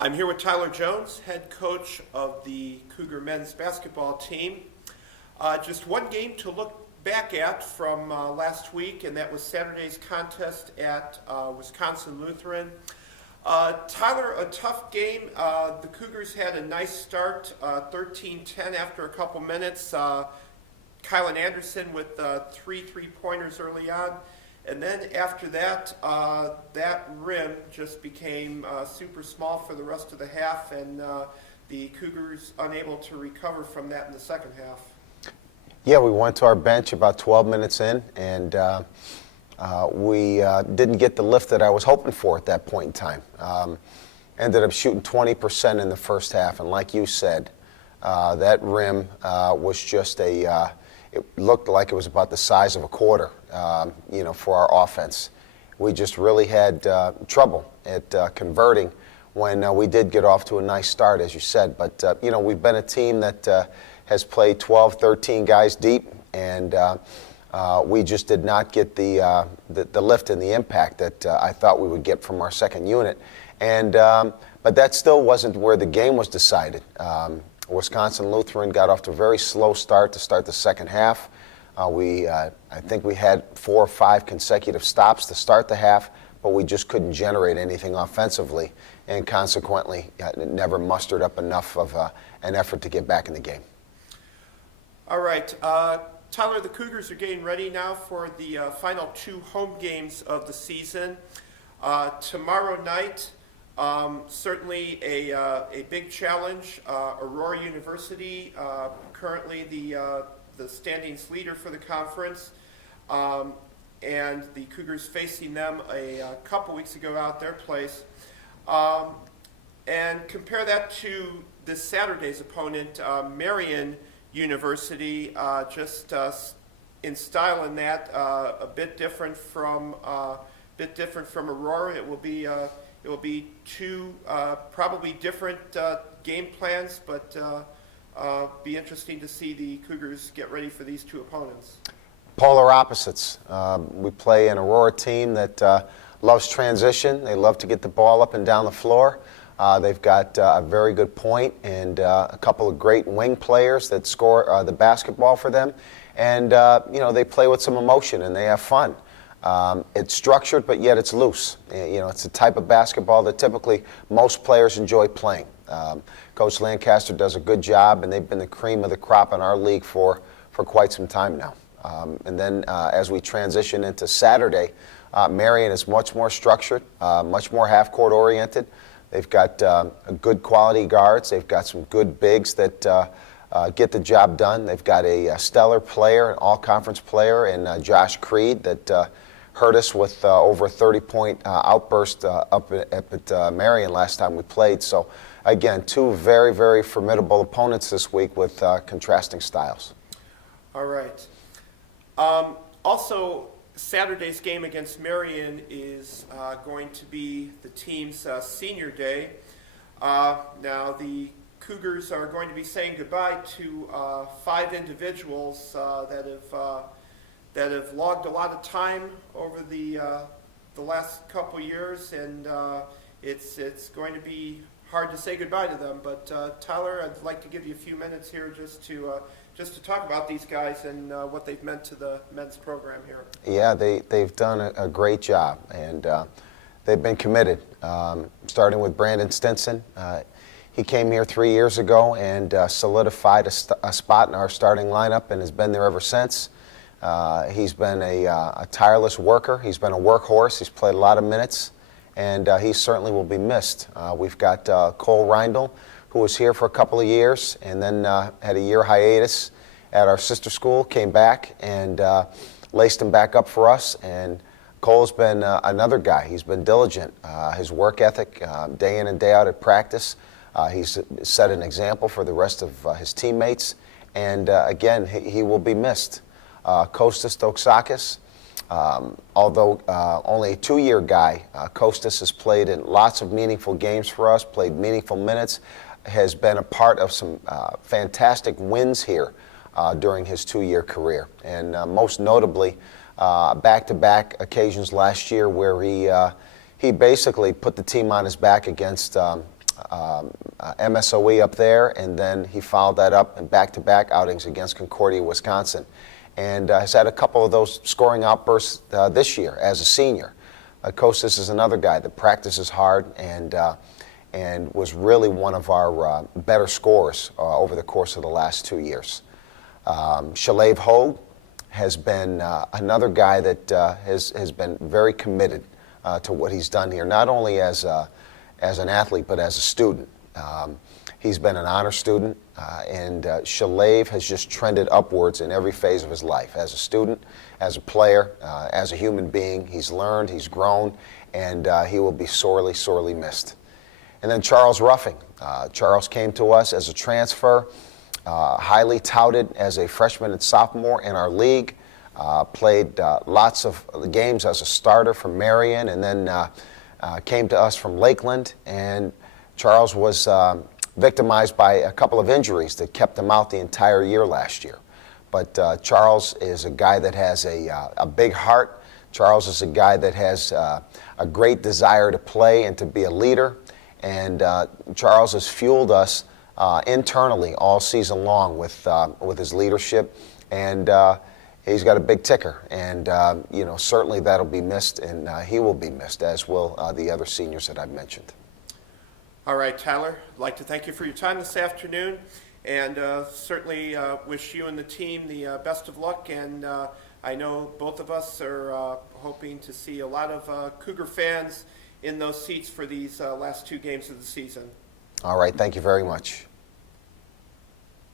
I'm here with Tyler Jones, head coach of the Cougar men's basketball team. Just one game to look back at from last week, and that was Saturday's contest at Wisconsin Lutheran. Tyler, a tough game. The Cougars had a nice start, 13-10 after a couple minutes. Kylan Anderson with 3 3-pointers early on. And then after that, that rim just became super small for the rest of the half, and the Cougars unable to recover from that in the second half. Yeah, we went to our bench about 12 minutes in, and we didn't get the lift that I was hoping for at that point in time. Ended up shooting 20% in the first half, and like you said, that rim was just it looked like it was about the size of a quarter, for our offense. We just really had trouble at converting when we did get off to a nice start, as you said. But, we've been a team that has played 12, 13 guys deep, and we just did not get the lift and the impact that I thought we would get from our second unit. And but that still wasn't where the game was decided. Wisconsin Lutheran got off to a very slow start to start the second half. I think we had 4 or 5 consecutive stops to start the half, but we just couldn't generate anything offensively, and consequently never mustered up enough of an effort to get back in the game. All right. Tyler, the Cougars are getting ready now for the final 2 home games of the season. Tomorrow night, certainly a big challenge. Aurora University, currently the standings leader for the conference, and the Cougars facing them a couple weeks ago out their place. And compare that to this Saturday's opponent, Marian University, just in style in that a bit different from Aurora. It will be 2 probably different game plans, but be interesting to see the Cougars get ready for these 2 opponents. Polar opposites. We play an Aurora team that loves transition. They love to get the ball up and down the floor. They've got a very good point and a couple of great wing players that score the basketball for them. And, they play with some emotion and they have fun. It's structured, but yet it's loose. It's a type of basketball that typically most players enjoy playing. Coach Lancaster does a good job, and they've been the cream of the crop in our league for quite some time now. And then as we transition into Saturday, Marian is much more structured, much more half-court oriented. They've got good quality guards. They've got some good bigs that get the job done. They've got a stellar player, an all-conference player, in Josh Creed that hurt us with over a 30-point outburst up at Marian last time we played. So, again, 2 very, very formidable opponents this week with contrasting styles. All right. Also, Saturday's game against Marian is going to be the team's senior day. Now, the Cougars are going to be saying goodbye to 5 individuals that have logged a lot of time over the last couple years, and it's going to be hard to say goodbye to them. But Tyler, I'd like to give you a few minutes here just to talk about these guys and what they've meant to the men's program here. Yeah, they've done a great job, and they've been committed. Starting with Brandon Stinson. He came here 3 years ago and solidified a spot in our starting lineup and has been there ever since. He's been a tireless worker. He's been a workhorse. He's played a lot of minutes, and he certainly will be missed. We've got Cole Reindl, who was here for a couple of years and then had a year hiatus at our sister school, came back and laced him back up for us. And Cole's been another guy. He's been diligent. His work ethic, day in and day out at practice. He's set an example for the rest of his teammates. And again, he will be missed. Kostas Doxakis, although only a 2-year guy, Kostas has played in lots of meaningful games for us, played meaningful minutes, has been a part of some fantastic wins here during his 2-year career. And most notably, back-to-back occasions last year where he basically put the team on his back against MSOE up there, and then he followed that up in back-to-back outings against Concordia, Wisconsin, and has had a couple of those scoring outbursts this year as a senior. Kostas is another guy that practices hard and was really one of our better scorers over the course of the last 2 years. Shalev Hogue has been another guy that has been very committed to what he's done here, not only as an athlete but as a student. He's been an honor student, and Shalev has just trended upwards in every phase of his life. As a student, as a player, as a human being, he's learned, he's grown, and he will be sorely, sorely missed. And then Charles Ruffing. Charles came to us as a transfer, highly touted as a freshman and sophomore in our league, played lots of games as a starter for Marian, and then came to us from Lakeland. And Charles was victimized by a couple of injuries that kept him out the entire year last year. But Charles is a guy that has a big heart. Charles is a guy that has a great desire to play and to be a leader. And Charles has fueled us internally all season long with his leadership. And he's got a big ticker. And certainly that'll be missed, and he will be missed, as will the other seniors that I've mentioned. All right, Tyler, I'd like to thank you for your time this afternoon, and certainly wish you and the team the best of luck. And I know both of us are hoping to see a lot of Cougar fans in those seats for these last 2 games of the season. All right, thank you very much.